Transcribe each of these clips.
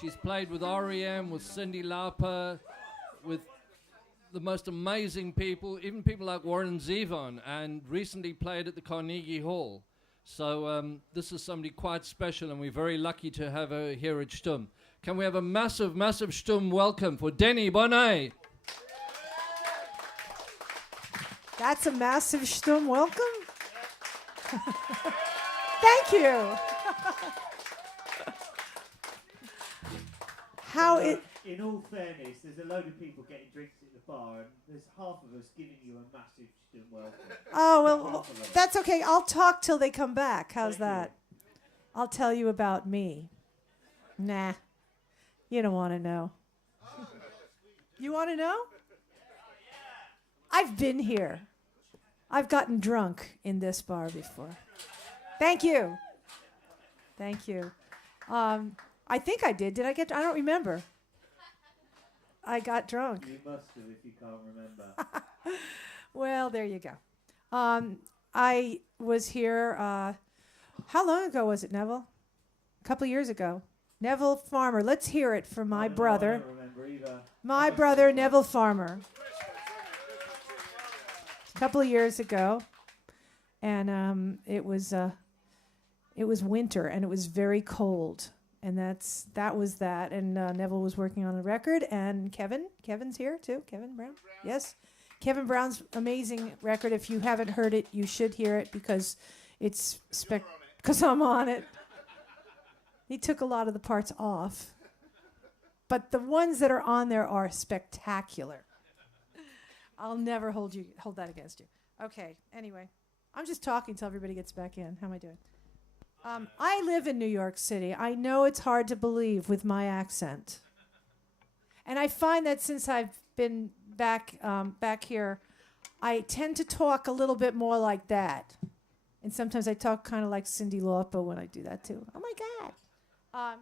She's played with REM, with Cyndi Lauper, with the most amazing people, even people like Warren Zevon, and recently played at the Carnegie Hall. So this is somebody quite special, and we're very lucky to have her here at Schtumm. Can we have a massive, massive Schtumm welcome for Deni, Bonet? That's a massive Schtumm welcome. Thank you. In all fairness, there's a load of people getting drinks at the bar, and there's half of us giving you a massive Schtumm welcome. Oh, well, that's okay. I'll talk till they come back. How's that? I'll tell you about me. Nah, you don't want to know. You want to know? I've been here. I've gotten drunk in this bar before. Thank you. Thank you. I think I did. Did I get? I don't remember. I got drunk. You must have if you can't remember. Well, there you go. I was here. How long ago was it, Neville? A couple years ago. Neville Farmer. Let's hear it from my brother. I don't remember either. My brother, Neville Farmer. A couple of years ago, and it was winter, and it was very cold. And that was that. And Neville was working on a record. And Kevin's here too. Kevin Brown. Yes. Kevin Brown's amazing record. If you haven't heard it, you should hear it because it's because I'm on it. He took a lot of the parts off. But the ones that are on there are spectacular. I'll never hold that against you. Okay. Anyway, I'm just talking till everybody gets back in. How am I doing? I live in New York City. I know it's hard to believe with my accent. And I find that since I've been back here, I tend to talk a little bit more like that. And sometimes I talk kind of like Cyndi Lauper when I do that too. Oh, my God.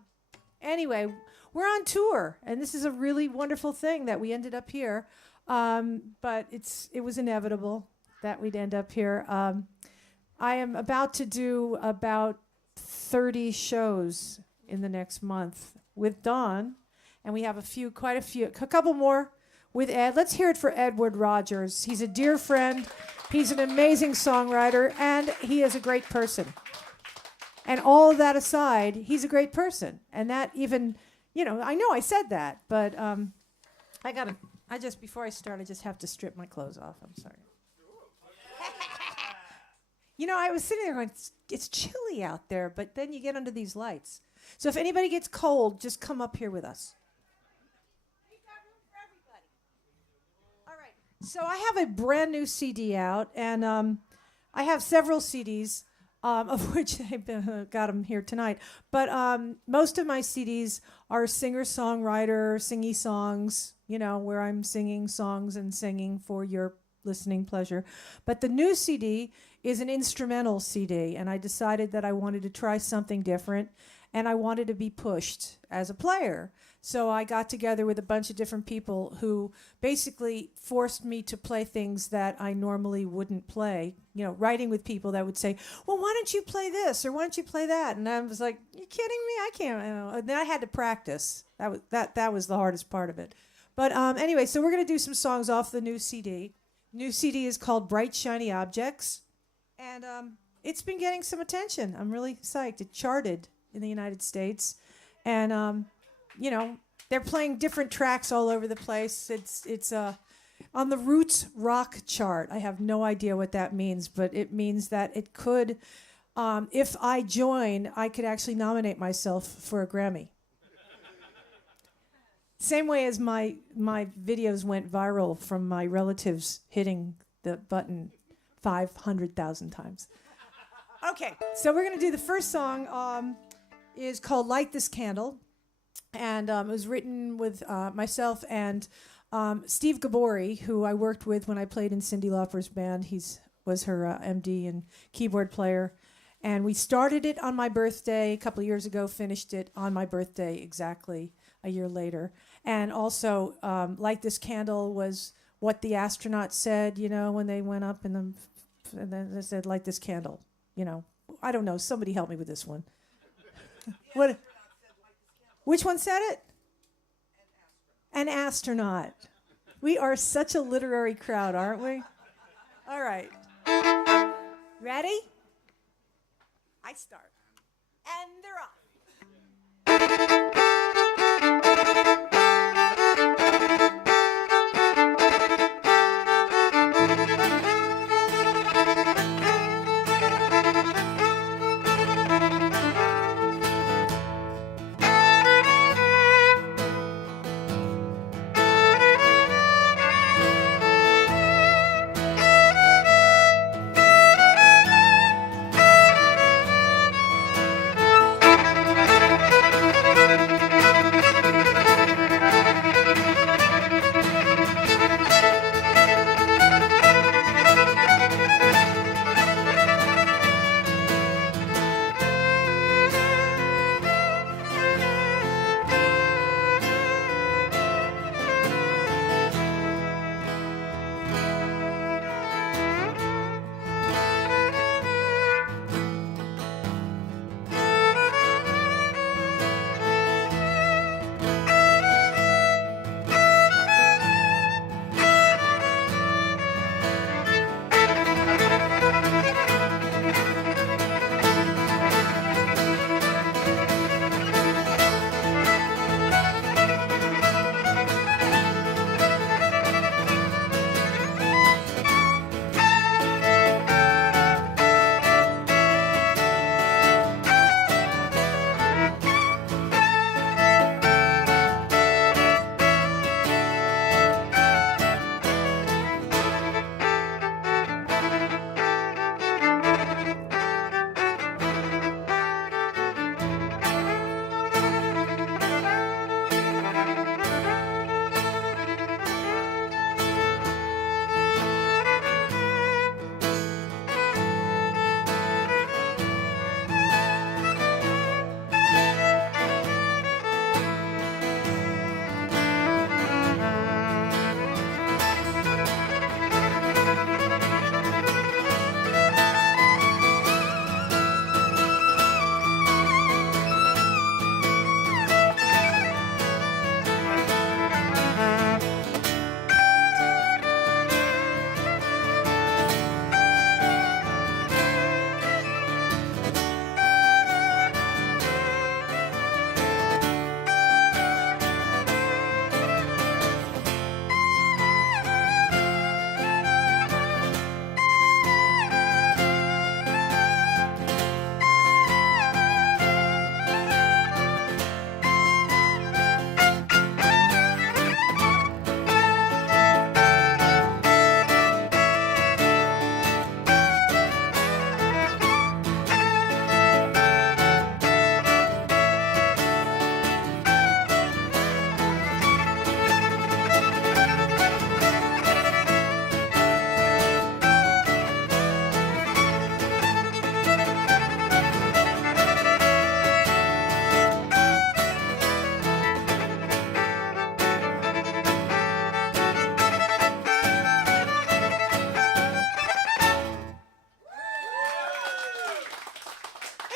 Anyway, we're on tour, and this is a really wonderful thing that we ended up here. But it was inevitable that we'd end up here. I am about to do about 30 shows in the next month with Dawn, and we have a couple more with Ed. Let's hear it for Edward Rogers. He's a dear friend. He's an amazing songwriter, and he is a great person. And all of that aside, he's a great person. And that even, I know I said that, but before I start, I just have to strip my clothes off. I'm sorry. I was sitting there going, it's chilly out there, but then you get under these lights. So if anybody gets cold, just come up here with us. We've got room for everybody. All right. So I have a brand new CD out, and I have several CDs, of which I've got them here tonight. But most of my CDs are singer-songwriter, singy songs, where I'm singing songs and singing for your listening pleasure. But the new CD is an instrumental CD, and I decided that I wanted to try something different, and I wanted to be pushed as a player. So I got together with a bunch of different people who basically forced me to play things that I normally wouldn't play. Writing with people that would say, well, why don't you play this, or why don't you play that? And I was like, you kidding me? I can't. And then I had to practice. That was the hardest part of it. But anyway, so we're going to do some songs off the new CD. New CD is called Bright Shiny Objects. And it's been getting some attention. I'm really psyched. It charted in the United States. And, they're playing different tracks all over the place. It's on the Roots Rock chart. I have no idea what that means, but it means that it could, if I join, I could actually nominate myself for a Grammy. Same way as my videos went viral from my relatives hitting the button 500,000 times. Okay, so we're going to do the first song is called Light This Candle. And it was written with myself and Steve Gabori, who I worked with when I played in Cyndi Lauper's band. He was her MD and keyboard player. And we started it on my birthday a couple of years ago, finished it on my birthday exactly a year later. And also, Light This Candle was what the astronauts said, when they went up and then they said, light this candle, I don't know. Somebody help me with this one. What? Which one said it? An astronaut. We are such a literary crowd, aren't we? All right. Ready? I start. And they're off.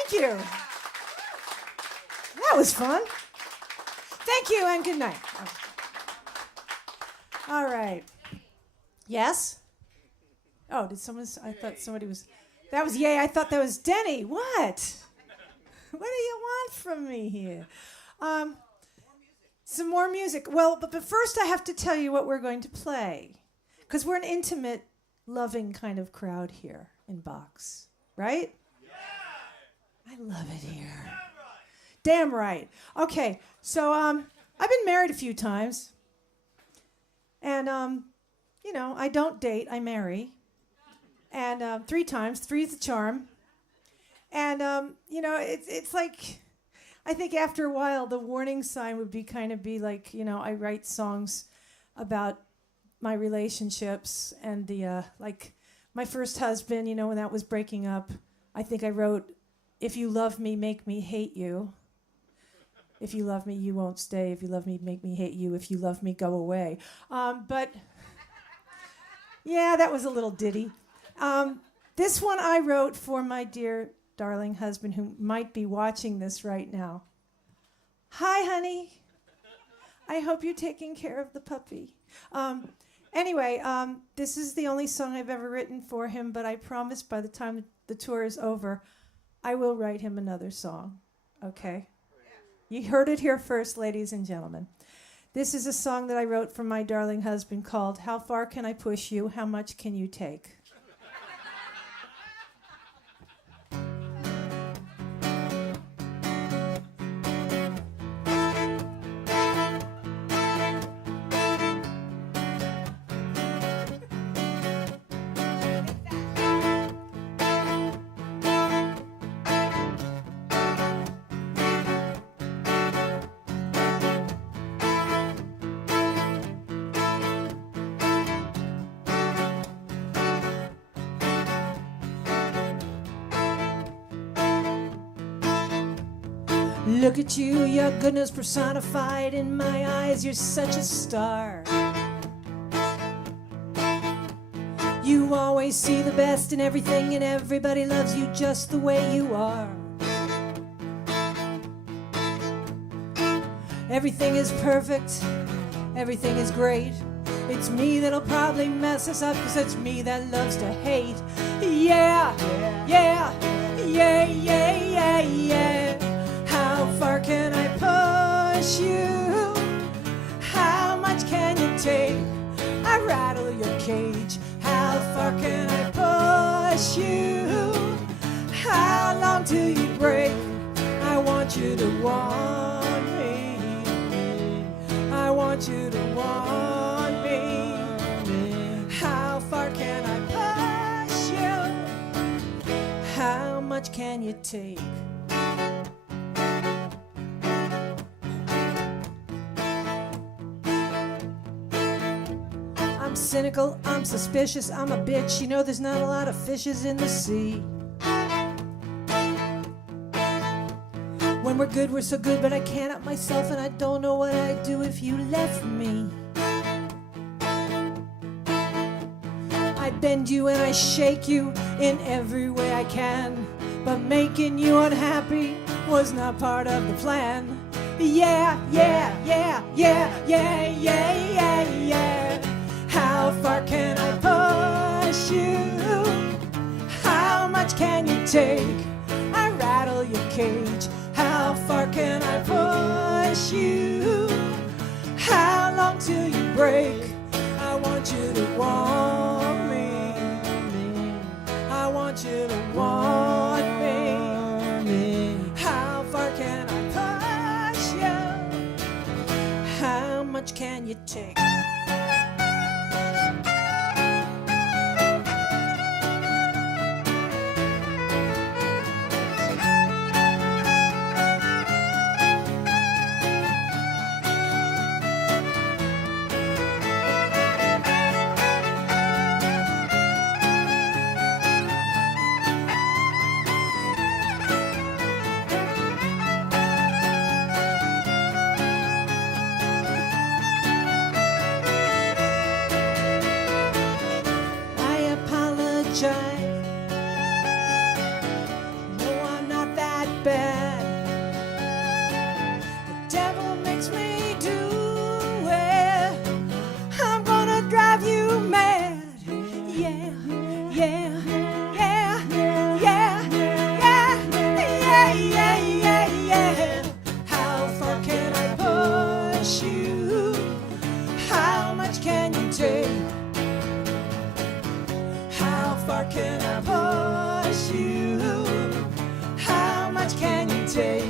Thank you. That was fun. Thank you and good night. All right. Yes? Oh, did someone? I thought somebody was. That was yay. I thought that was Deni. What? What do you want from me here? Some more music. Well, but first I have to tell you what we're going to play. Because we're an intimate, loving kind of crowd here in Box. Right? Yeah. I love it here. Damn right. Okay, so I've been married a few times. And, you know, I don't date, I marry. And 3 times, 3 is the charm. And, you know, it's like, I think after a while, the warning sign would be like, you know, I write songs about my relationships and the, like, my first husband, you know, when that was breaking up, I think I wrote, if you love me, make me hate you. If you love me, you won't stay. If you love me, make me hate you. If you love me, go away. But, yeah, that was a little ditty. This one I wrote for my dear, darling husband who might be watching this right now. Hi, honey. I hope you're taking care of the puppy. Anyway, this is the only song I've ever written for him, but I promise by the time the tour is over, I will write him another song. Okay? You heard it here first, ladies and gentlemen. This is a song that I wrote for my darling husband called How Far Can I Push You? How Much Can You Take? Look at you, your goodness personified in my eyes, you're such a star. You always see the best in everything and everybody loves you just the way you are. Everything is perfect, everything is great. It's me that'll probably mess us up, 'cause it's me that loves to hate. Yeah, yeah, yeah, yeah, yeah, yeah. How far can I push you? How much can you take? I rattle your cage. How far can I push you? How long till you break? I want you to want me. I want you to want me. How far can I push you? How much can you take? I'm cynical, I'm suspicious, I'm a bitch. You know there's not a lot of fishes in the sea. When we're good, we're so good, but I can't help myself, and I don't know what I'd do if you left me. I bend you and I shake you in every way I can, but making you unhappy was not part of the plan. Yeah, yeah, yeah, yeah, yeah, yeah, yeah, yeah. How far can I push you? How much can you take? I rattle your cage. How far can I push you? How long till you break? I want you to want me. I want you to want me. How far can I push you? How much can you take? No, I'm not that bad. The devil makes me do it. I'm gonna drive you mad. Yeah, yeah, yeah, yeah, yeah, yeah, yeah, yeah, yeah. How far can I push you? How much can you take? How far can I push you? How much can you take?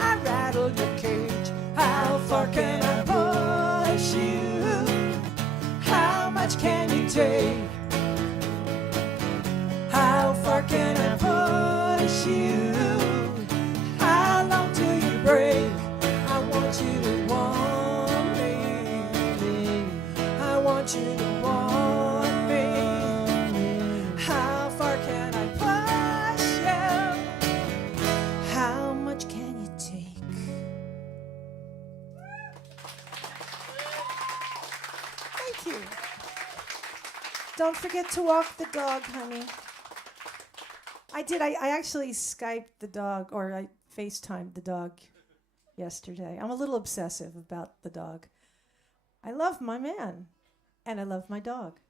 I rattle your cage. How far can I push you? How much can you take? How far can I push you? How long till you break? I want you to want me. I want you to want me. How far can I push you? How much can you take? Thank you. Don't forget to walk the dog, honey. I actually Skyped the dog, or I FaceTimed the dog yesterday. I'm a little obsessive about the dog. I love my man, and I love my dog.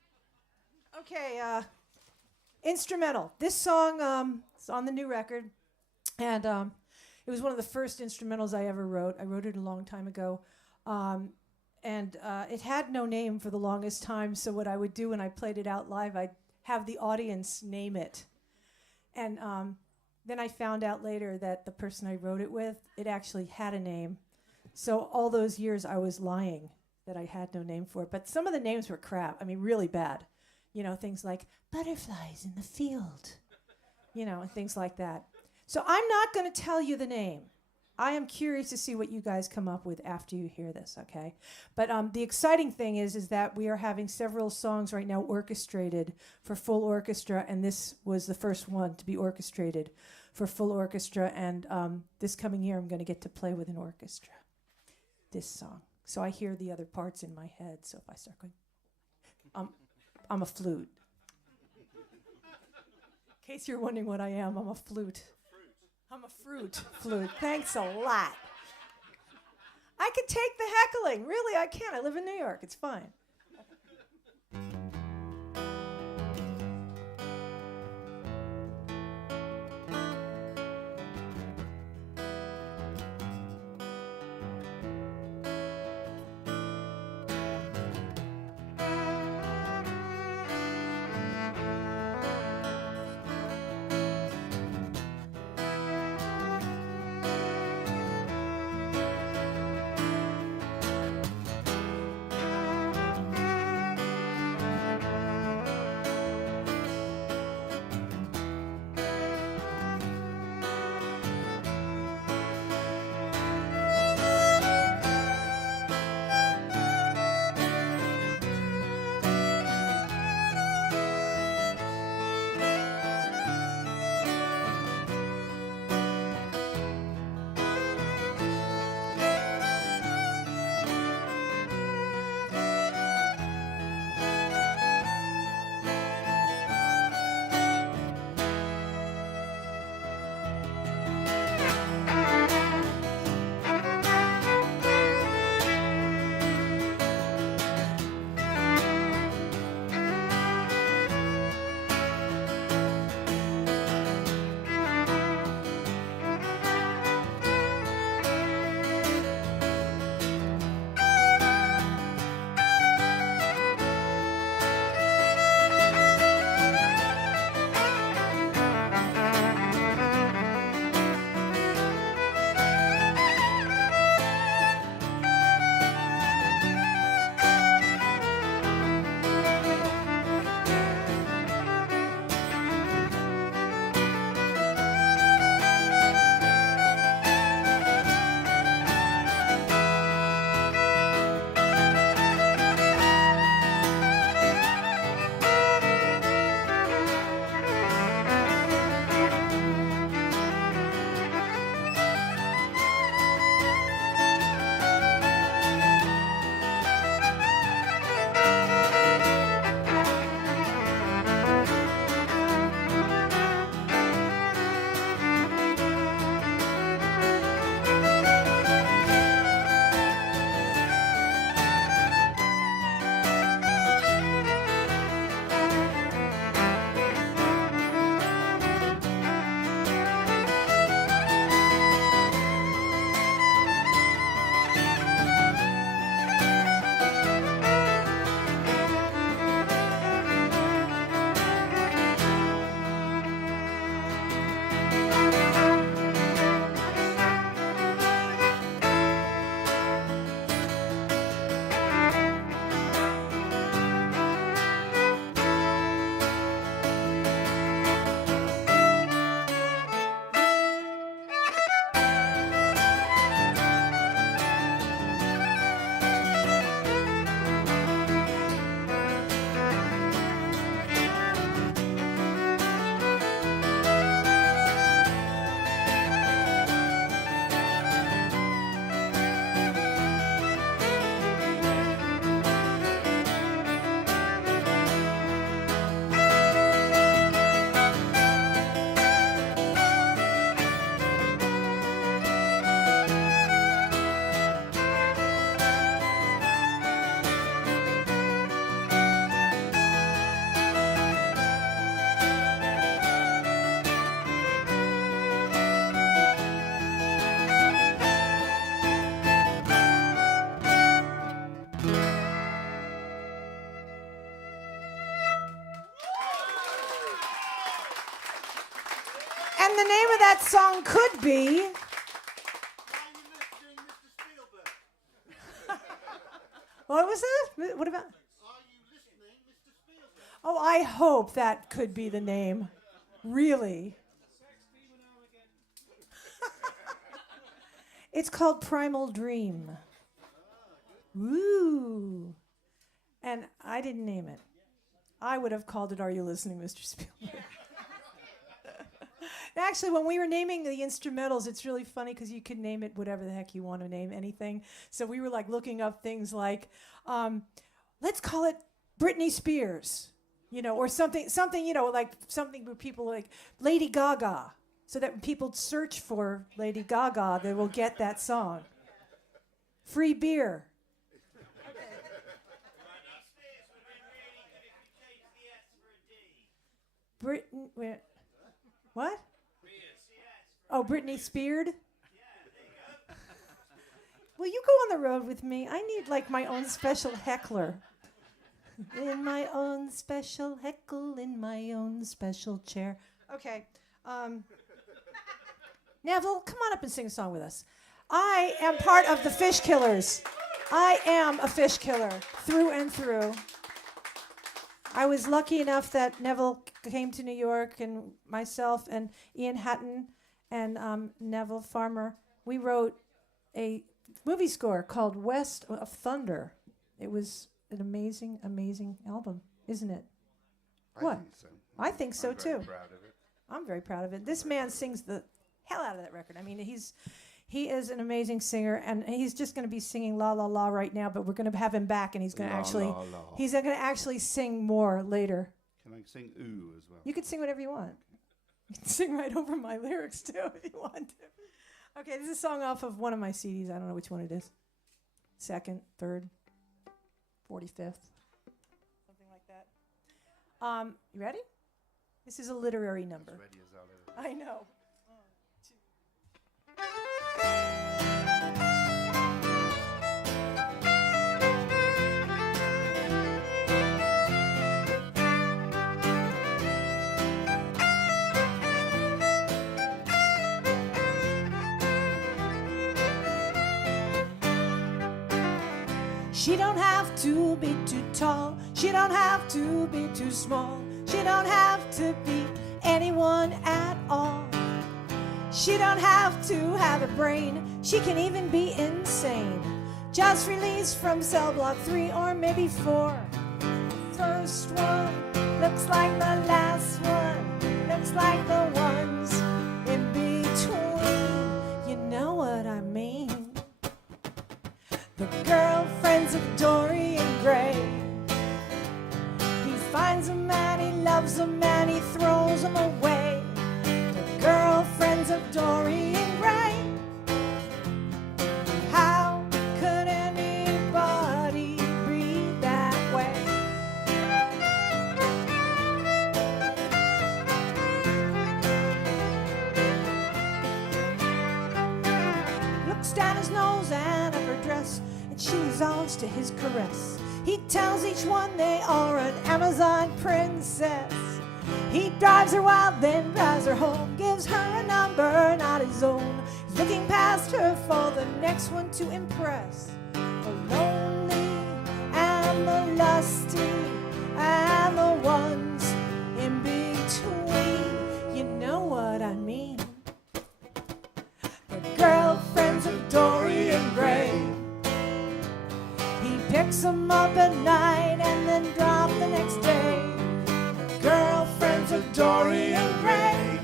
Okay, instrumental. This song is on the new record, and it was one of the first instrumentals I ever wrote. I wrote it a long time ago, and it had no name for the longest time, so what I would do when I played it out live, I'd have the audience name it. And then I found out later that the person I wrote it with, it actually had a name. So all those years I was lying that I had no name for it. But some of the names were crap. I mean, really bad. You know, things like butterflies in the field. You know, and things like that. So I'm not going to tell you the name. I am curious to see what you guys come up with after you hear this, okay? But the exciting thing is that we are having several songs right now orchestrated for full orchestra, and this was the first one to be orchestrated for full orchestra, and this coming year I'm going to get to play with an orchestra, this song. So I hear the other parts in my head, so if I start going, I'm a flute. In case you're wondering what I am, I'm a flute. I'm a flute. Thanks a lot. I can take the heckling. Really, I can. I live in New York. It's fine. And the name of that song could be... What was that? What about... Are you listening, Mr. Spielberg? Oh, I hope that could be the name. Really. It's called Primal Dream. Woo. And I didn't name it. I would have called it Are You Listening, Mr. Spielberg? Actually, when we were naming the instrumentals, it's really funny because you can name it whatever the heck you want to name anything. So we were like looking up things like, let's call it Britney Spears, or something, like something where people like Lady Gaga, so that when people search for Lady Gaga, they will get that song. Free beer. What? Oh, Britney Speared? Will you go on the road with me? I need like my own special heckler. In my own special heckle, in my own special chair. Okay. Neville, come on up and sing a song with us. I am part of the Fish Killers. I am a fish killer through and through. I was lucky enough that Neville came to New York, and myself and Ian Hatton and Neville Farmer, we wrote a movie score called West of Thunder. It was an amazing, amazing album, isn't it? What? I think so. I think so, too. I'm very proud of it. I'm very proud of it. This man sings the hell out of that record. I mean, he is an amazing singer, and he's just going to be singing La La La right now, but we're going to have him back, and he's going to actually sing more later. Can I sing ooh as well? You can sing whatever you want. You can sing right over my lyrics, too, if you want to. Okay, this is a song off of one of my CDs. I don't know which one it is. Second, third, 45th. Something like that. You ready? This is a literary number. As ready as I'll ever be. I know. She don't have to be too tall. She don't have to be too small. She don't have to be anyone at all. She don't have to have a brain. She can even be insane. Just released from cell block 3 or maybe 4. First one looks like the last one. Looks like the ones in between. You know what I mean? The girlfriends of Dorian Gray. He finds them and he loves them and he throws them away. The girlfriends of Dorian Gray. How could anybody be that way? Looks down his nose and up her dress, she resolves to his caress. He tells each one they are an Amazon princess. He drives her wild, then drives her home, gives her a number not his own. He's looking past her for the next one to impress. The lonely and the lusty and the ones in between. You know what I mean? The girlfriends of Dorian Gray. Picks them up at night and then drop the next day. The girlfriends of Dorian Gray.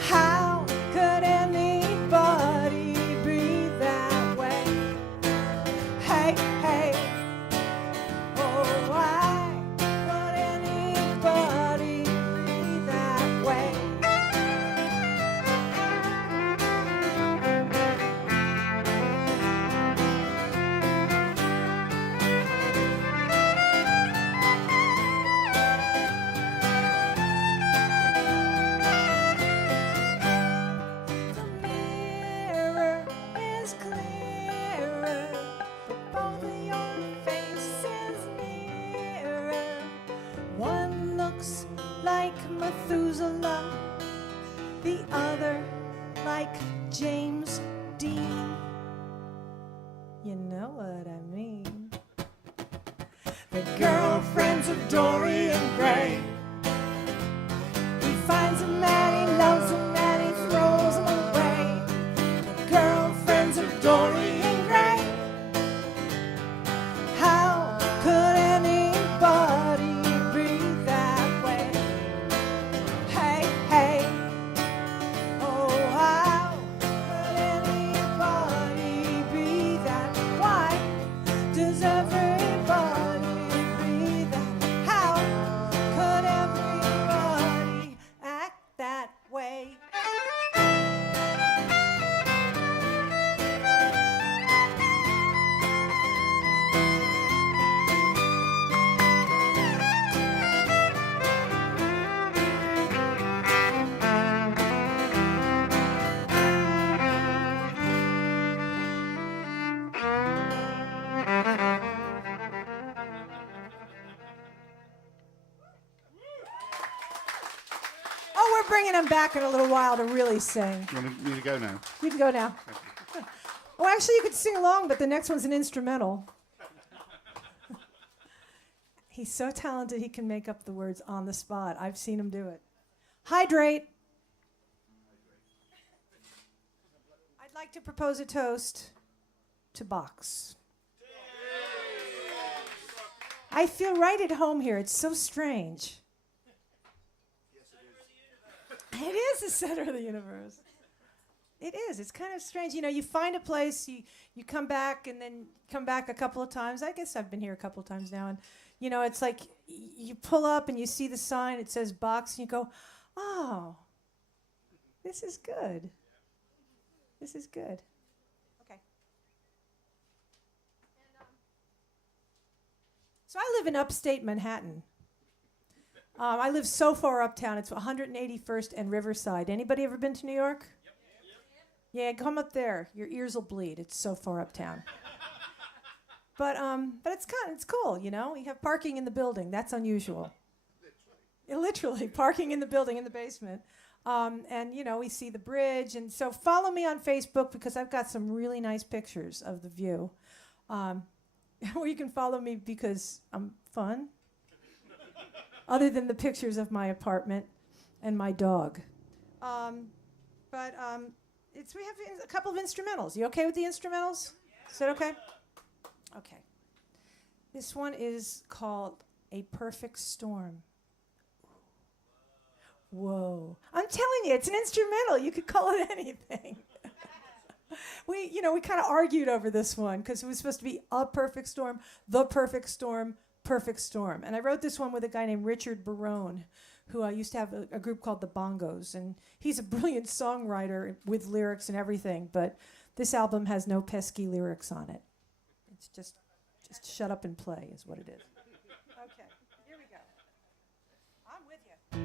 How could anybody be that way? Hey, hey. Oh, why would anybody be that way? Dean. You know what I mean. The girlfriends of Dorian Gray. He finds a man, he loves a man, he throws him away. The girlfriends of Dorian Gray. How could anybody be that way? Hey, hey. Oh, how could anybody be that? Why does everybody be that? How could everybody act that way? Oh, we're bringing him back in a little while to really sing. You want me to go now? You can go now. Oh, actually, you could sing along, but the next one's an instrumental. He's so talented, he can make up the words on the spot. I've seen him do it. Hydrate. I'd like to propose a toast to box. I feel right at home here. It's so strange. It is the center of the universe. It is. It's kind of strange. You know, you find a place, you come back, and then come back a couple of times. I guess I've been here a couple of times now. And, you know, it's like you pull up and you see the sign. It says box, and you go, oh, this is good. This is good. Okay. So I live in upstate Manhattan. I live so far uptown. It's 181st and Riverside. Anybody ever been to New York? Yeah, come up there. Your ears will bleed. It's so far uptown. But it's cool, you know. We have parking in the building. That's unusual. Literally, parking in the building in the basement. And you know, we see the bridge. And so follow me on Facebook because I've got some really nice pictures of the view. Or you can follow me because I'm fun. Other than the pictures of my apartment and my dog. We have a couple of instrumentals. You okay with the instrumentals? Is that okay? Okay. This one is called A Perfect Storm. Whoa. I'm telling you, it's an instrumental. You could call it anything. We kind of argued over this one because it was supposed to be a perfect storm, the perfect storm, perfect storm. And I wrote this one with a guy named Richard Barone, who used to have a group called the Bongos. And he's a brilliant songwriter with lyrics and everything, but this album has no pesky lyrics on it. It's just shut up and play is what it is. Okay, here we go. I'm with you.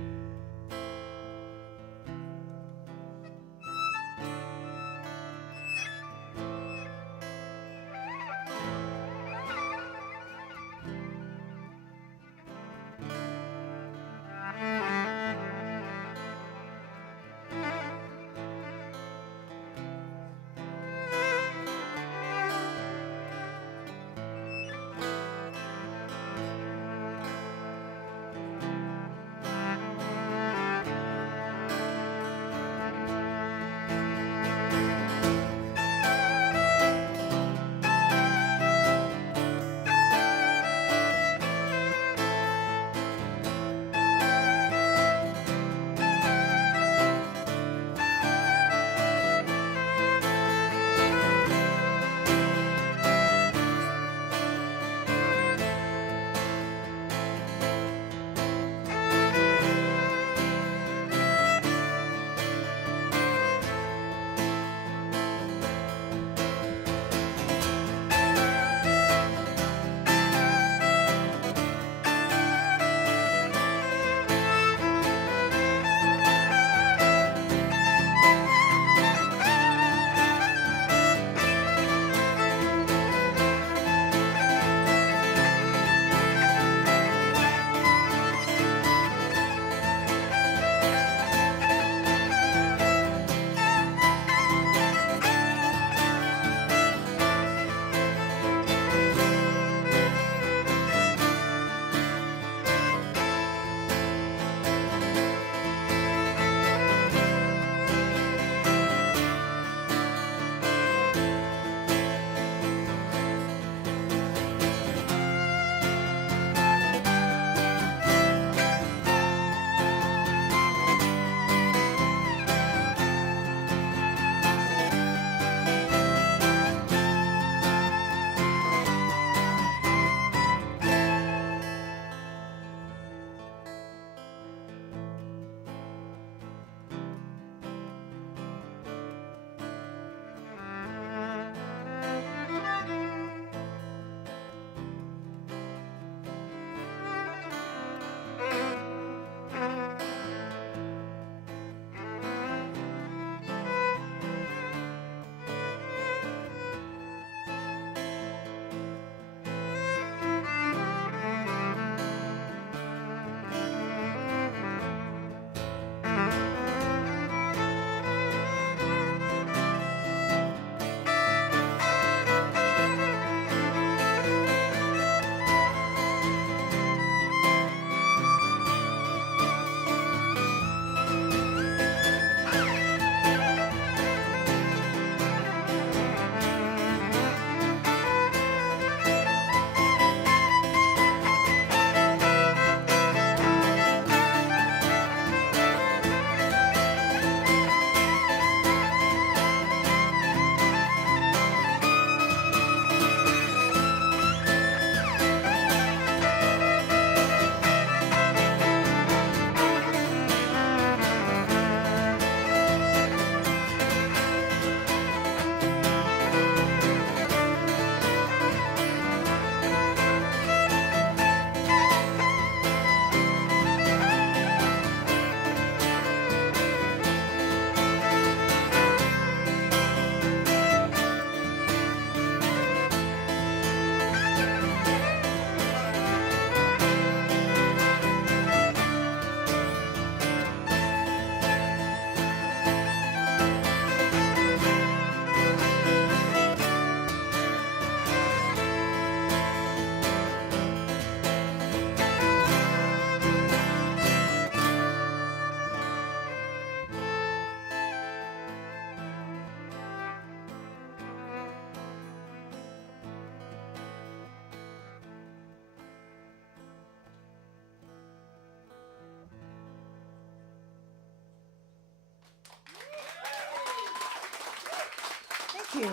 Thank you.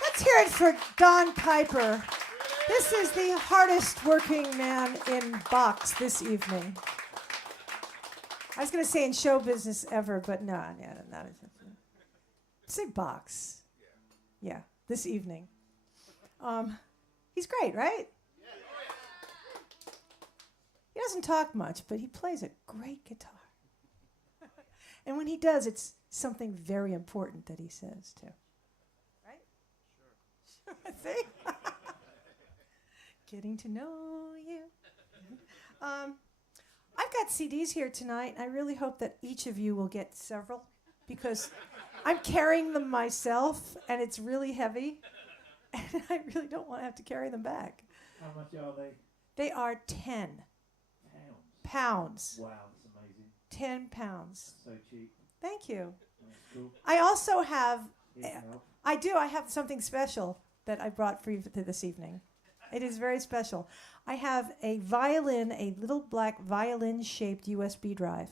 Let's hear it for Don Piper. This is the hardest working man in box this evening. I was going to say in show business ever, but no, yeah, not say box. Yeah, this evening. He's great, right? He doesn't talk much, but he plays a great guitar. And when he does, it's something very important that he says, too. Right? Sure. See? Getting to know you. I've got CDs here tonight. I really hope that each of you will get several because I'm carrying them myself, and it's really heavy, and I really don't want to have to carry them back. How much are they? They are 10 Pounds. pounds. Wow, that's amazing. 10 pounds. So cheap. Thank you. That's cool. I also have, Here's help. I do, I have something special that I brought for you this evening. It is very special. I have a violin, a little black violin-shaped USB drive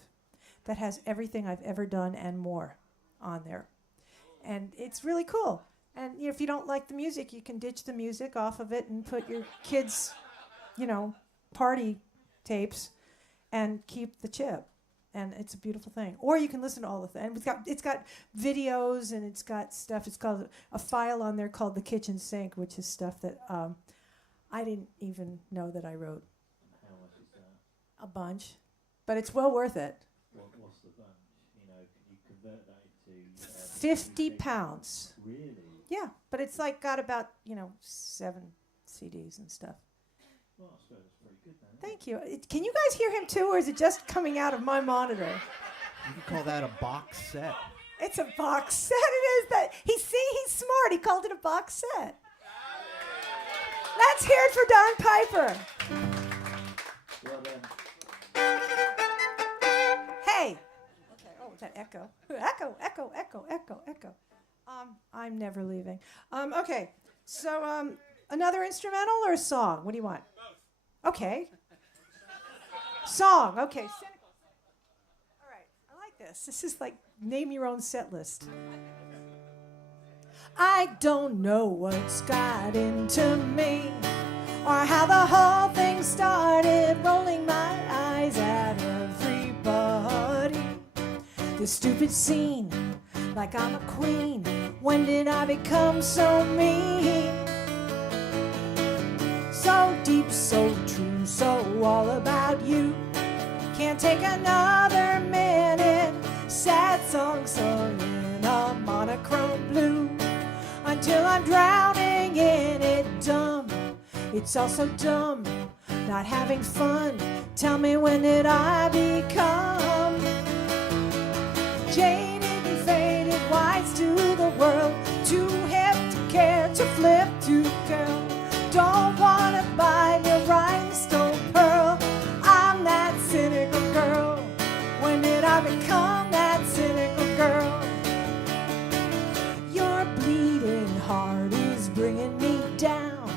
that has everything I've ever done and more on there. And it's really cool. And if you don't like the music, you can ditch the music off of it and put your kids', party tapes and keep the chip. And it's a beautiful thing. Or you can listen to all of it. And it's got videos and it's got stuff. It's called a file on there called The Kitchen Sink, which is stuff that I didn't even know that I wrote. How much is that? A bunch. But it's well worth it. What's the bunch? Can you convert that into... 50 pounds. Really? Yeah, but it's got about, 7 CDs and stuff. Well, I suppose it's pretty good then. Thank you. Can you guys hear him too, or is it just coming out of my monitor? You could call that a box set. It's a box set. It is that. He's smart. He called it a box set. Let's hear it for Don Piper. Well then. Hey. Okay. Oh, that echo. Echo, echo, echo, echo, echo. I'm never leaving. Okay. So, another instrumental or a song? What do you want? Both. Okay. Song. Okay. Cynical. All right. I like this. This is like name your own set list. I don't know what's got into me or how the whole thing started, rolling my eyes at everybody. This stupid scene, like I'm a queen. When did I become so mean? So deep, so true, so all about you. Can't take another minute. Sad song sung in a monochrome blue. Until I'm drowning in it, dumb. It's all so dumb, not having fun. Tell me, when did I become jaded and faded, wise to the world, too hip to care, to flip to girl? Don't wanna buy your rhinestone pearl. I'm that cynical girl. When did I become that cynical girl? Your bleeding heart is bringing me down,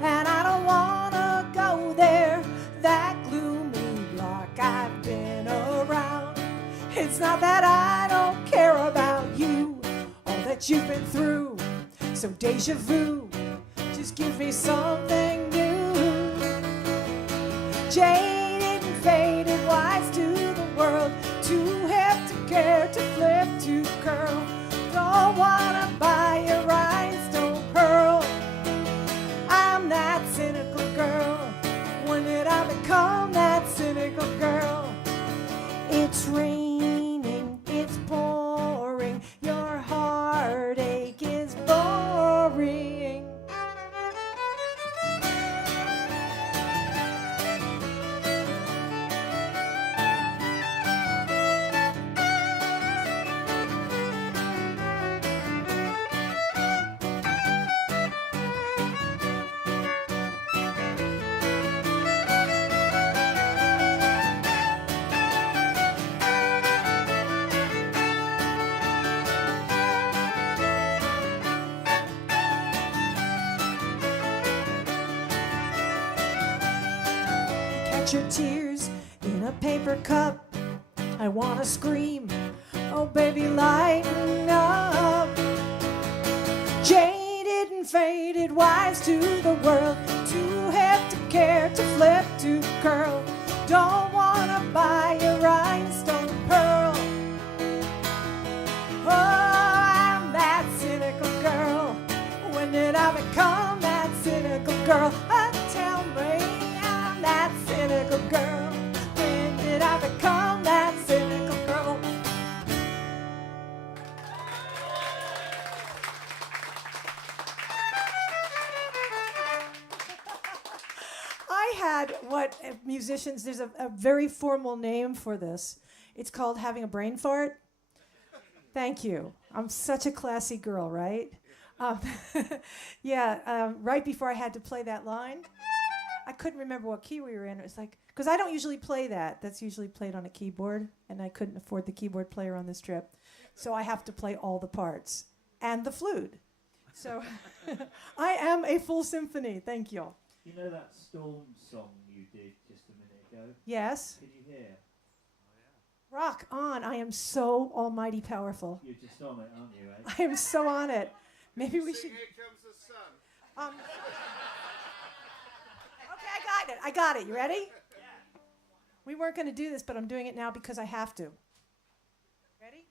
and I don't wanna go there. That gloomy block I've been around. It's not that I don't care about you, all that you've been through. So deja vu, just give me something new. Jaded and faded, wise to the world, too hip to care, to flip to curl. Don't wanna buy a rhinestone pearl. I'm that cynical girl. When did I become that cynical girl? It's raining, it's pouring, your heartache is boring. Catch your tears in a paper cup. I wanna scream, oh baby, lighten up. jaded and faded, wise to the world, too hip to care, to flip, to curl. Don't wanna buy a rhinestone pearl. Oh, I'm that cynical girl. When did I become that cynical girl? Tell me, I'm that cynical girl. When did I become that cynical girl? I had what musicians, there's a very formal name for this. It's called having a brain fart. Thank you. I'm such a classy girl, right? Right before I had to play that line, I couldn't remember what key we were in. It was like, because I don't usually play that. That's usually played on a keyboard, and I couldn't afford the keyboard player on this trip. So I have to play all the parts and the flute. So I am a full symphony. Thank you. You know that Storm song you did just a minute ago? Yes. Can you hear? Rock on. I am so almighty powerful. You're just on it, aren't you, eh? I am so on it. Maybe we should. Here comes the sun. Okay, I got it. You ready? Yeah. We weren't going to do this, but I'm doing it now because I have to. Ready?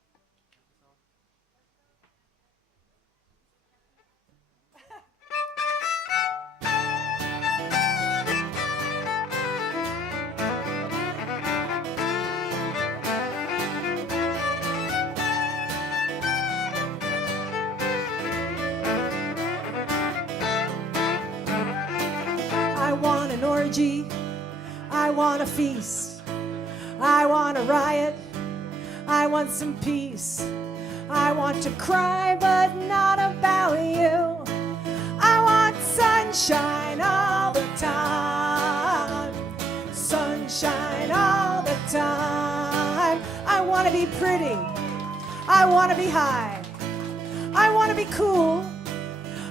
I want an orgy. I want a feast. I want a riot. I want some peace. I want to cry, but not about you. I want sunshine all the time. Sunshine all the time. I want to be pretty. I want to be high. I want to be cool.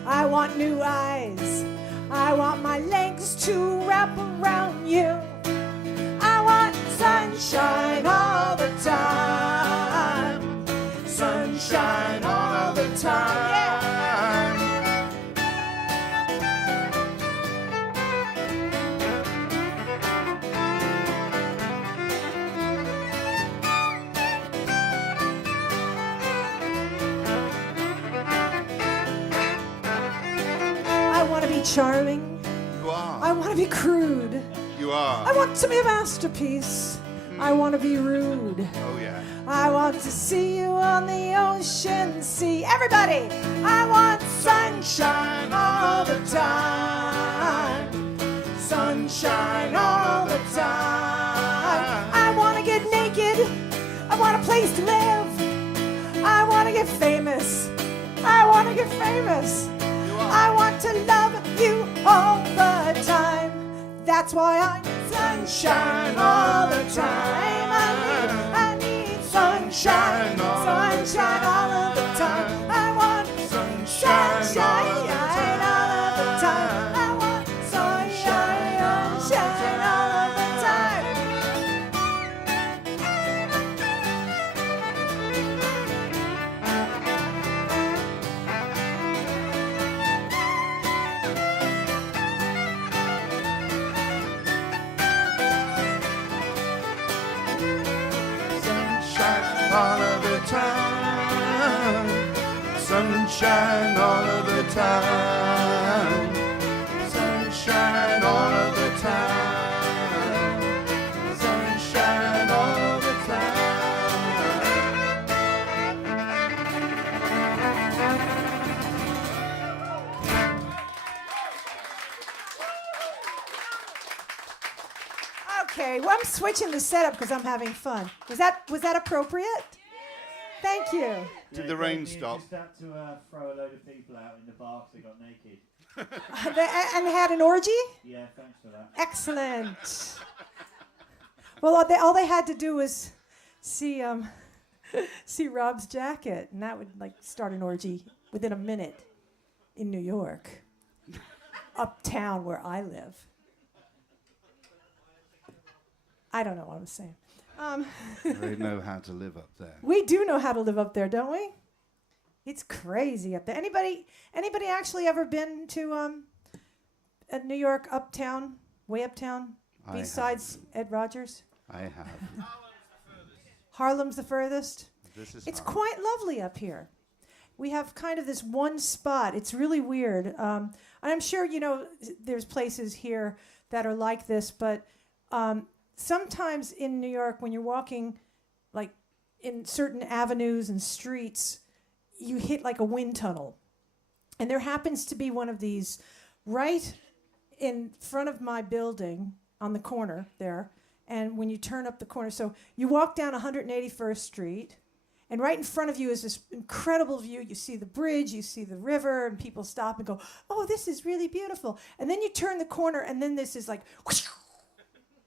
I want new eyes. I want my legs to wrap around you. I want sunshine all the time. Sunshine all the time. Yeah. I want to be charming. You are. I want to be crude. You are. I want to be a masterpiece. I want to be rude. Oh, yeah. I want to see you on the ocean sea. Everybody! I want sunshine all the time. Sunshine all the time. I want to get naked. I want a place to live. I want to get famous. I want to get famous. I want to love you all the time. That's why I need sunshine all the time. I need sunshine, sunshine all of the time. I want sunshine all of the time. I want sunshine, sunshine all of the time. Sunshine all of the time. Sunshine all of the time. Sunshine all of the time. Sunshine all of the Okay, well, I'm switching the setup because I'm having fun. Was that appropriate? Thank you. Did the rain stop? Just had to throw a load of people out in the bar because they got naked. And they had an orgy? Yeah, thanks for that. Excellent. Well, all they had to do was see Rob's jacket, and that would start an orgy within a minute in New York, uptown where I live. I don't know what I'm saying. They know how to live up there. We do know how to live up there, don't we? It's crazy up there. Anybody actually ever been to New York uptown, way uptown, I besides Ed Rogers? I have. Harlem's the furthest. This is It's Harlem. quite lovely up here. We have kind of this one spot. It's really weird. And I'm sure, there's places here that are like this, but sometimes in New York, when you're walking, like in certain avenues and streets, you hit like a wind tunnel. And there happens to be one of these right in front of my building on the corner there. And when you turn up the corner, so you walk down 181st Street, and right in front of you is this incredible view. You see the bridge, you see the river, and people stop and go, oh, this is really beautiful. And then you turn the corner, and then this is like, whoosh,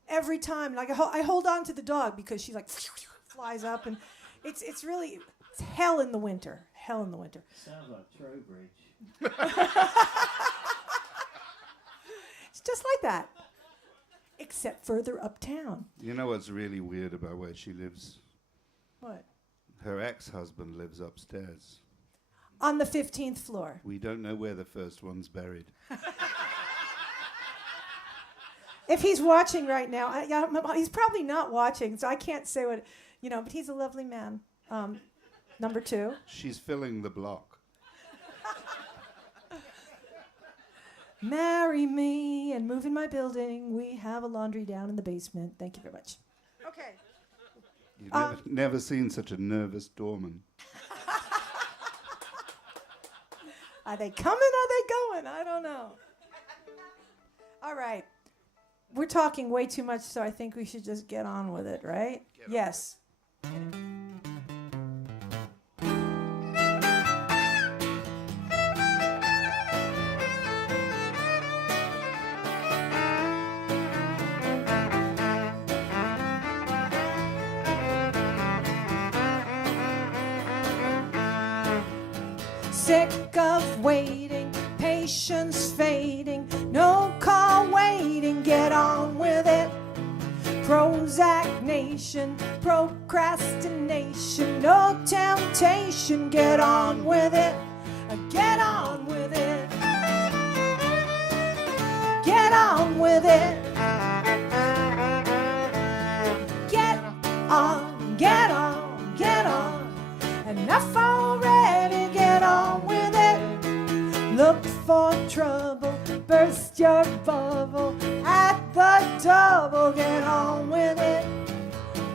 every time. Like I hold on to the dog because she like flies up, and it's hell in the winter. Hell in the winter. Sounds like Trowbridge. It's just like that, except further uptown. You know what's really weird about where she lives? What? Her ex-husband lives upstairs. On the 15th floor. We don't know where the first one's buried. If he's watching right now, he's probably not watching, so I can't say what, but he's a lovely man. Number 2. She's filling the block. Marry me and move in my building. We have a laundry down in the basement. Thank you very much. Okay. You've never seen such a nervous doorman. Are they coming? Are they going? I don't know. All right. We're talking way too much, so I think we should just get on with it, right? Yes. Sick of waiting, patience fading, no call waiting, get on with it. Prozac nation, procrastination, no temptation, get on with it. Get on with it. Get on with it. Get on, get on, get on. Enough already, get on with it. Look for trouble, burst your bubble at the double, get on with it.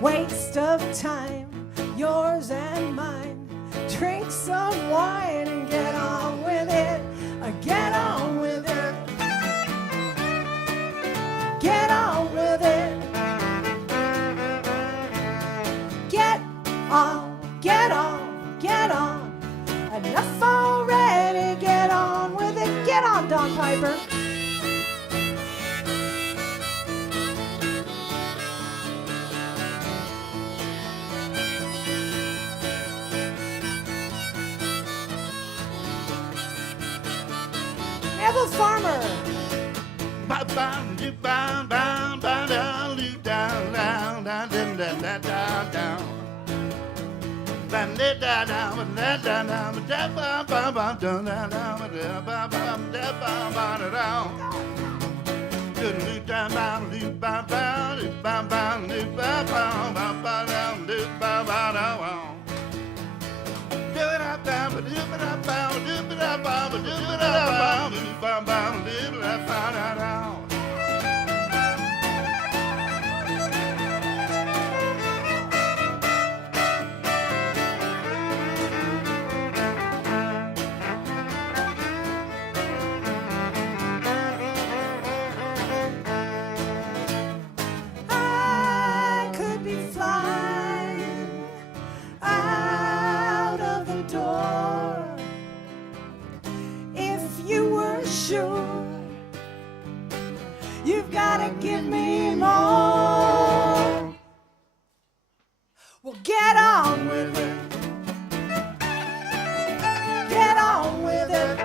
Waste of time, yours and mine. Drink some wine and get on with it. Get on with it. Get on with it. Get on, get on, get on. Enough already, get on with it. Get on, Don Piper. Neville Farmer. I could be flying out of the door if you were sure. You've gotta give me more. Well, get on with it. Get on with it.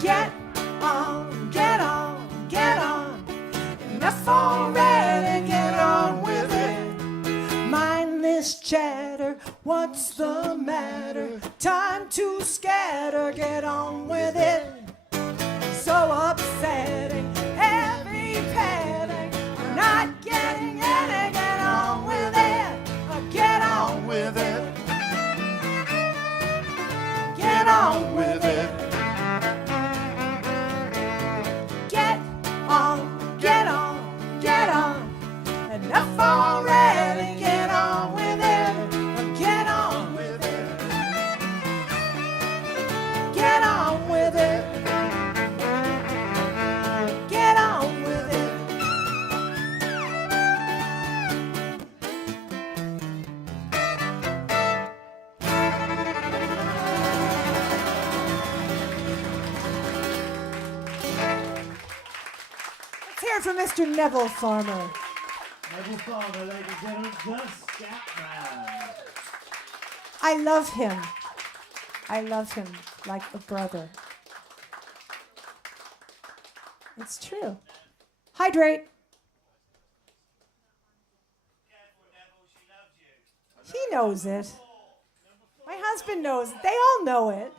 Get on, get on, get on. Enough already, get on with it. Mindless chatter, what's the time to scatter, get on with it. So upsetting, heavy petting, not getting any, get on with it, get on with it, get on with it, get on, get on, get on, enough already, get on with it, get on with it, get on with it. Get on with it. Let's hear it from Mr. Neville Farmer. Neville Farmer, ladies and gentlemen, the Scatman. I love him. I love him like a brother. It's true. Hydrate. He knows it. My husband knows it. They all know it.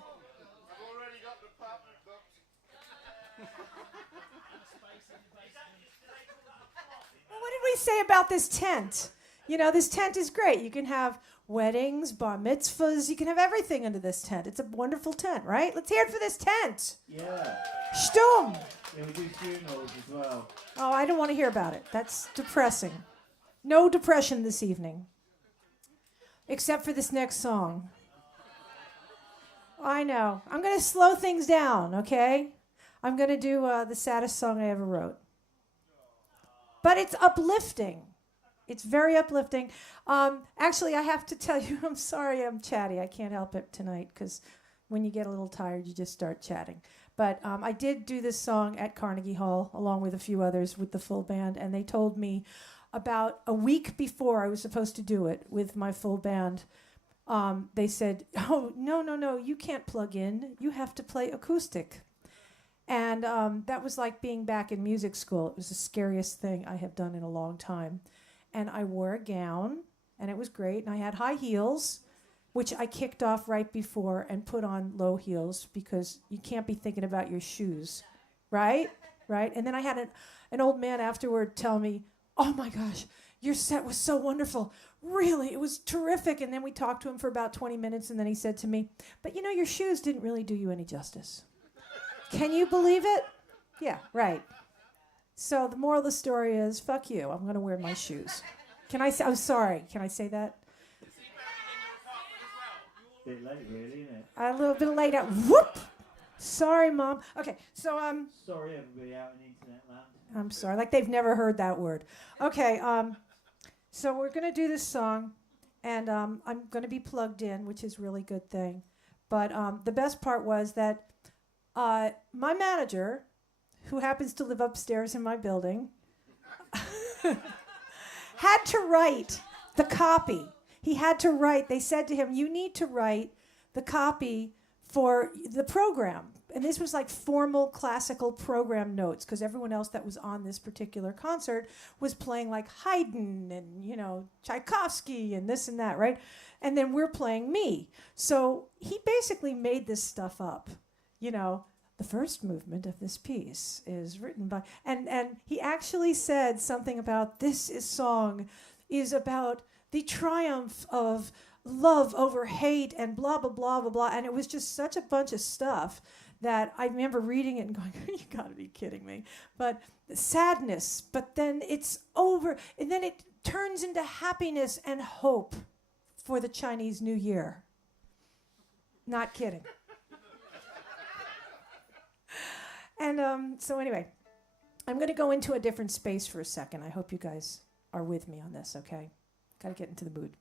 Well, what did we say about this tent? You know, this tent is great. You can have weddings, bar mitzvahs. You can have everything under this tent. It's a wonderful tent, right? Let's hear it for this tent. Yeah. Schtumm. Yeah, we do funerals as well. Oh, I don't want to hear about it. That's depressing. No depression this evening. Except for this next song. I know. I'm going to slow things down, okay? I'm going to do the saddest song I ever wrote. But it's uplifting. It's very uplifting. Actually, I have to tell you, I'm sorry I'm chatty. I can't help it tonight because when you get a little tired, you just start chatting. But I did do this song at Carnegie Hall along with a few others with the full band, and they told me about a week before I was supposed to do it with my full band, they said, oh, no, you can't plug in. You have to play acoustic. And that was like being back in music school. It was the scariest thing I have done in a long time. And I wore a gown, and it was great, and I had high heels, which I kicked off right before and put on low heels because you can't be thinking about your shoes, right? Right? And then I had an old man afterward tell me, oh my gosh, your set was so wonderful. Really, it was terrific. And then we talked to him for about 20 minutes, and then he said to me, but you know, your shoes didn't really do you any justice. Can you believe it? Yeah, right. So the moral of the story is, fuck you, I'm going to wear my shoes. Can I say, I'm sorry, can I say that? Bit late, really, isn't it? A little bit late out. Whoop! Sorry, Mom. Okay, so Sorry, everybody out in internet land. I'm sorry, like they've never heard that word. Okay, so we're gonna do this song, and I'm gonna be plugged in, which is a really good thing. But the best part was that my manager, who happens to live upstairs in my building, had to write the copy. He had to write, they said to him, you need to write the copy for the program. And this was like formal classical program notes because everyone else that was on this particular concert was playing like Haydn and, you know, Tchaikovsky and this and that, right? And then we're playing me. So he basically made this stuff up, you know. The first movement of this piece is written by, and he actually said something about song is about the triumph of love over hate and blah, blah, blah, blah, blah. And it was just such a bunch of stuff that I remember reading it and going, you gotta be kidding me. But sadness, but then it's over. And then it turns into happiness and hope for the Chinese New Year. Not kidding. And so anyway, I'm going to go into a different space for a second. I hope you guys are with me on this, okay? Got to get into the mood.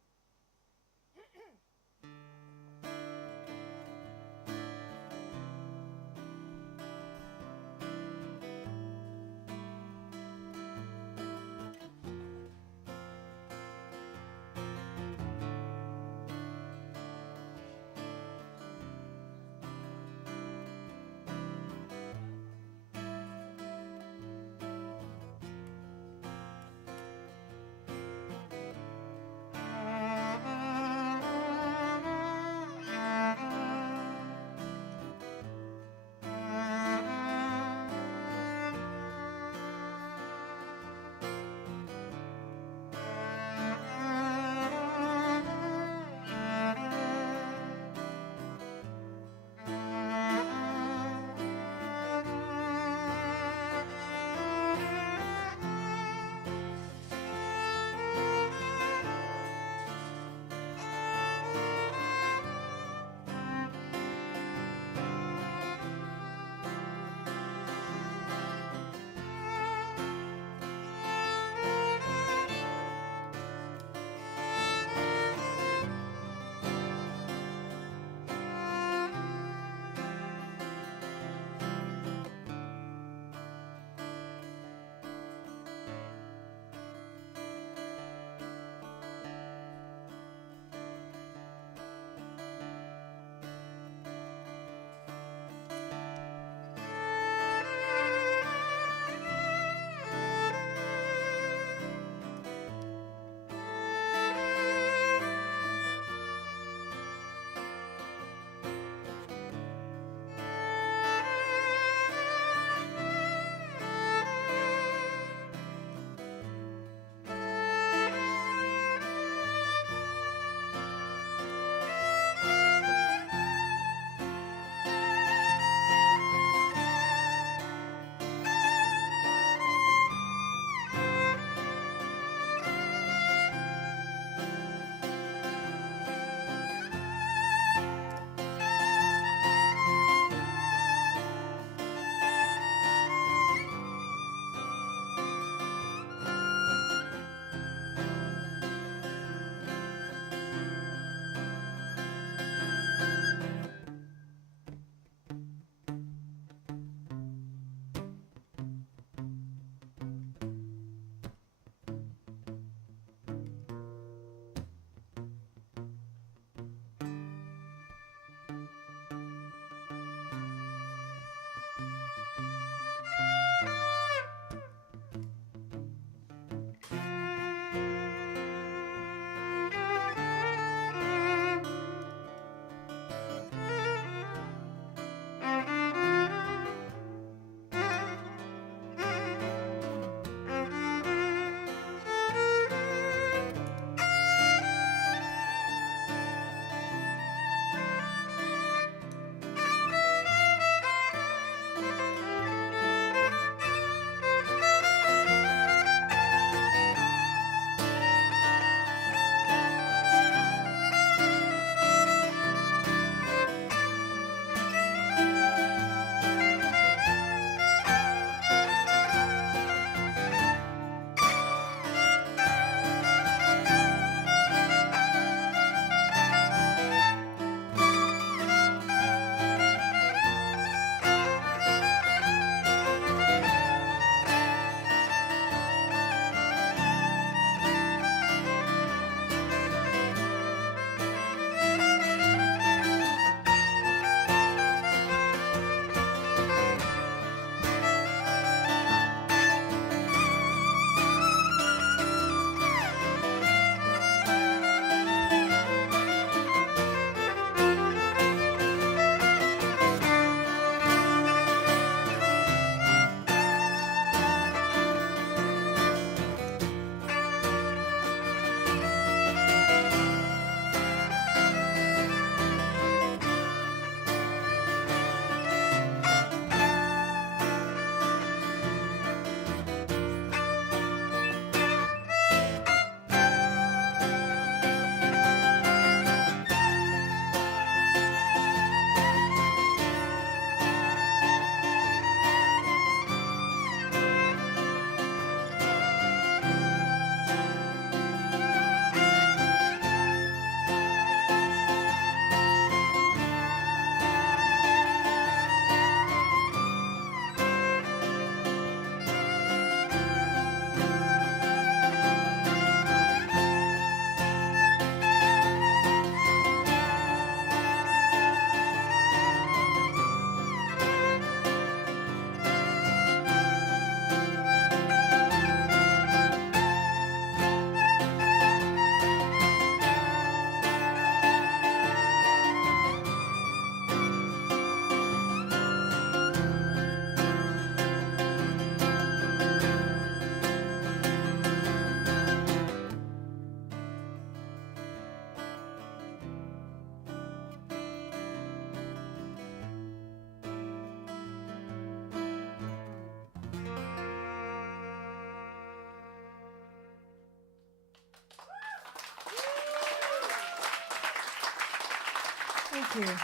Thank you.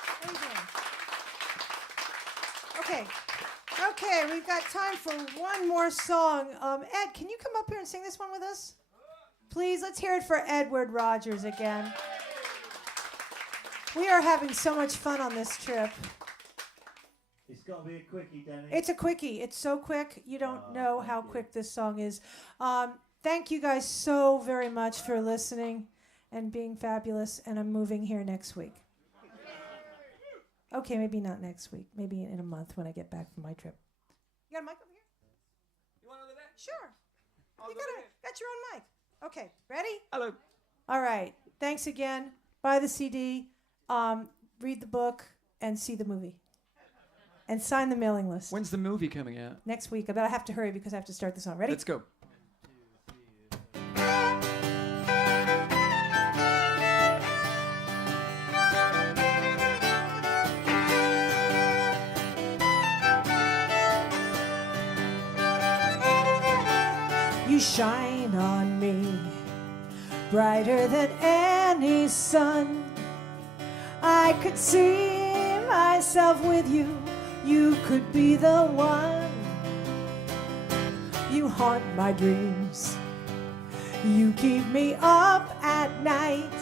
How you doing? Okay. Okay, we've got time for one more song. Ed, can you come up here and sing this one with us? Please, let's hear it for Edward Rogers again. We are having so much fun on this trip. It's got to be a quickie, Deni. It's a quickie. It's so quick. You don't know how quick this song is. Thank you guys so very much for listening and being fabulous. And I'm moving here next week. Okay, maybe not next week. Maybe in a month when I get back from my trip. You got a mic over here? You want over there? Sure. You got your own mic. Okay, ready? Hello. All right. Thanks again. Buy the CD, read the book, and see the movie. And sign the mailing list. When's the movie coming out? Next week. But I have to hurry because I have to start the song. Ready? Let's go. You shine on me brighter than any sun. I could see myself with you. You could be the one. You haunt my dreams. You keep me up at night,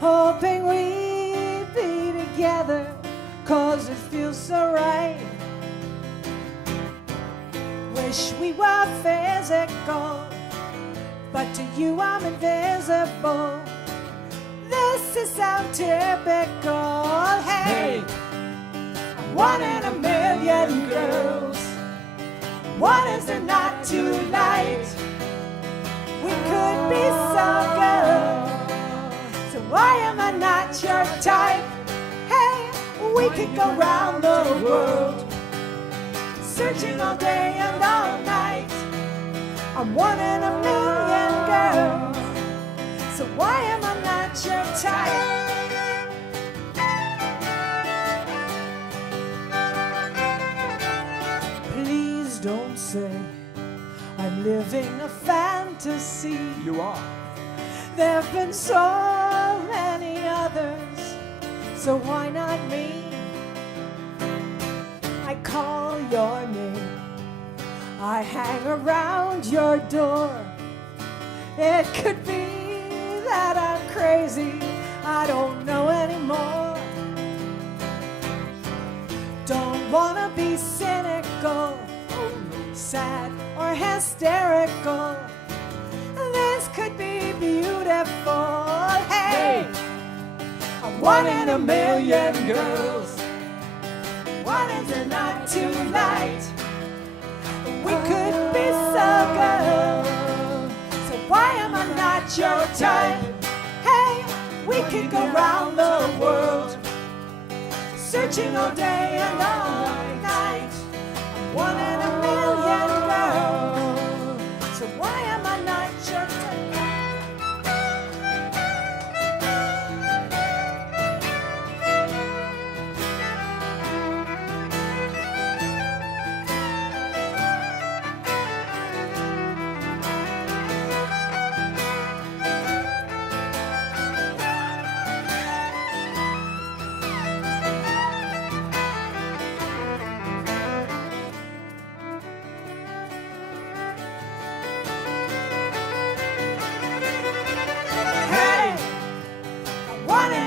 hoping we'd be together, 'cause it feels so right. Wish we were physical, but to you I'm invisible. This is so typical. Hey, one in a million girls. What is there not tonight? We could be so good. So why am I not your type? Hey, we could go round the world, searching all day and all night. I'm one in a million girls. So why am I not your type? Please don't say I'm living a fantasy. You are. There've been so many others, so why not me? I call your name, I hang around your door. It could be that I'm crazy, I don't know anymore. Don't wanna be cynical, sad or hysterical. This could be beautiful. Hey, I'm one in a million girls. What is there not tonight? We could be so good. So why am I not your type? Hey, we could go round the world, searching all day and all night. One in a million girls. So why am I not your type?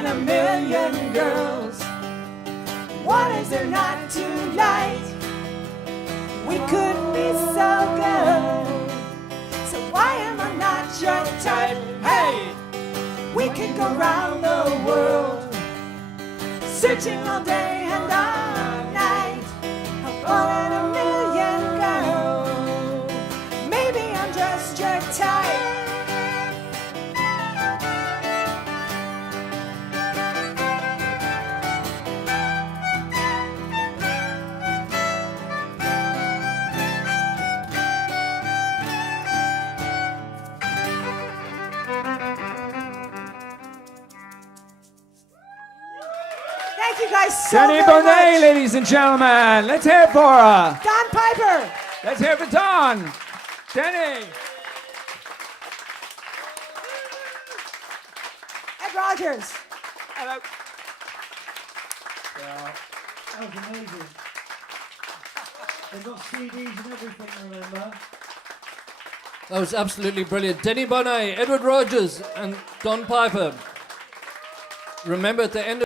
A million girls. What is there not tonight? We could be so good. So why am I not your type? Hey, we could go round the world, searching all day and all night. One in a million girls. Maybe I'm just your type. Thank you guys so Deni very Bonet, much. ladies and gentlemen. Let's hear it for her. Don Piper. Let's hear it for Don. Deni. Ed Rogers. Hello. Yeah, that was amazing. They've got CDs and everything, remember? That was absolutely brilliant. Deni, Bonet, Edward Rogers, and Don Piper. Remember at the end of